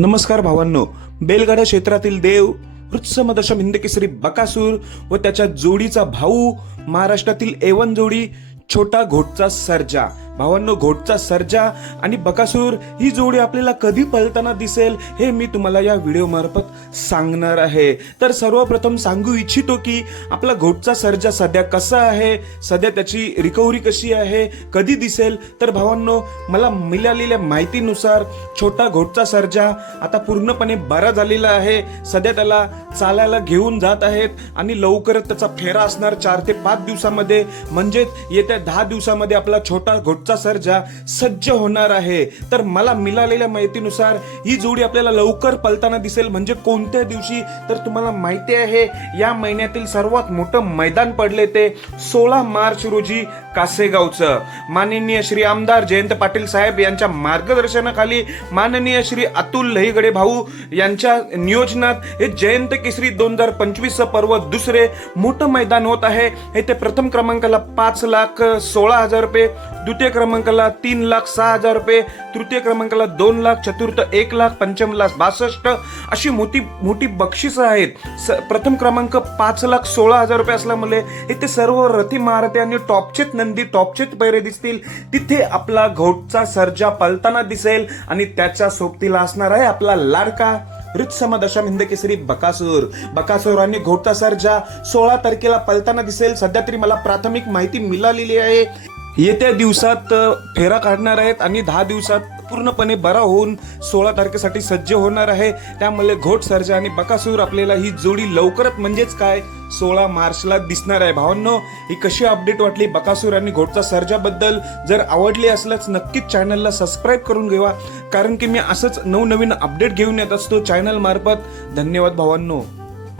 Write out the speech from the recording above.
नमस्कार भावांनो. बेलगाडा क्षेत्रातील देव वृत्समदशम हिंदकेसरी बकासूर व त्याच्या जोडीचा भाऊ महाराष्ट्रातील एवन जोडी छोटा घोटचा सर्जा. भावांनो घोटचा सर्जा आणि बकासूर ही जोडी आपल्याला कधी पळताना दिसेल हे मी तुम्हाला या व्हिडिओ मार्फत सांगणार आहे. तर सर्वप्रथम सांगू इच्छितो की आपला घोटचा सर्जा सध्या कसा आहे? सध्या त्याची रिकव्हरी कशी आहे? कधी दिसेल? तर भावांनो मला मिळालेल्या माहितीनुसार छोटा घोटचा सर्जा आता पूर्णपणे बरा झालेला आहे. सध्या त्याला चालायला घेऊन जात आहेत आणि लवकरच त्याचा फेरा असणार चार ते पाच दिवसामध्ये. म्हणजेच येत्या दहा दिवसामध्ये आपला छोटा घोटचा सर्जा सज्ज होणार आहे तर मला मिळालेल्या माहितीनुसार ही जोडी आपल्याला लवकर पलताना दिसेल. म्हणजे कोणत्या दिवशी? तर तुम्हाला माहिती आहे या महिन्यातील सर्वात मोठं मैदान पडले ते सोळा मार्च रोजी कासेगावचं. माननीय श्री आमदार जयंत पाटील साहेब यांच्या मार्गदर्शनाखाली माननीय श्री अतुल लहीगडे भाऊ यांच्या नियोजनात हे जयंत केसरी दोन हजार पंचवीस पर्व दुसरे मोठं मैदान होत आहे. हे ते प्रथम क्रमांकाला पाच लाख सोळा हजार रुपये द्वितीय क्रमांकाला तीन लाख सहा हजार रुपये तृतीय क्रमांकाला दोन लाख चतुर्थ एक लाख पंचम लाख बासष्ट. अशी मोठी मोठी बक्षिसं आहेत. स- प्रथम क्रमांक पाच लाख सोळा हजार रुपये असल्यामुळे हे ते सर्व रथी महारथे आणि टॉपचेत नंदी टॉपचेत पैरे दिसतील. तिथे आपला घोटचा सर्जा पलताना दिसेल आणि त्याच्या सोबतीला असणार आहे आपला लाडका. रितसम दशम हिंद केसरी बकासूर. बकासूर आणि घोटचा सर्जा सोळा तारखेला पलताना दिसेल. सध्या तरी मला प्राथमिक माहिती मिळालेली आहे. येत्या दिवसात फेरा काढणार आहेत आणि दहा दिवसात पूर्णपणे बरा होऊन सोळा तारखेसाठी सज्ज होणार आहे. त्यामुळे घोट सर्जा आणि बकासूर आपल्याला ही जोडी लवकरच म्हणजेच काय? सोळा मार्चला दिसणार आहे. भावांनो ही कशी अपडेट वाटली बकासूर आणि घोटचा सर्जाबद्दल? जर आवडली असल्यास नक्कीच चॅनलला सबस्क्राईब करून घेवा. कारण की मी असंच नवनवीन अपडेट घेऊन येत असतो चॅनल मार्फत. धन्यवाद भावांनो.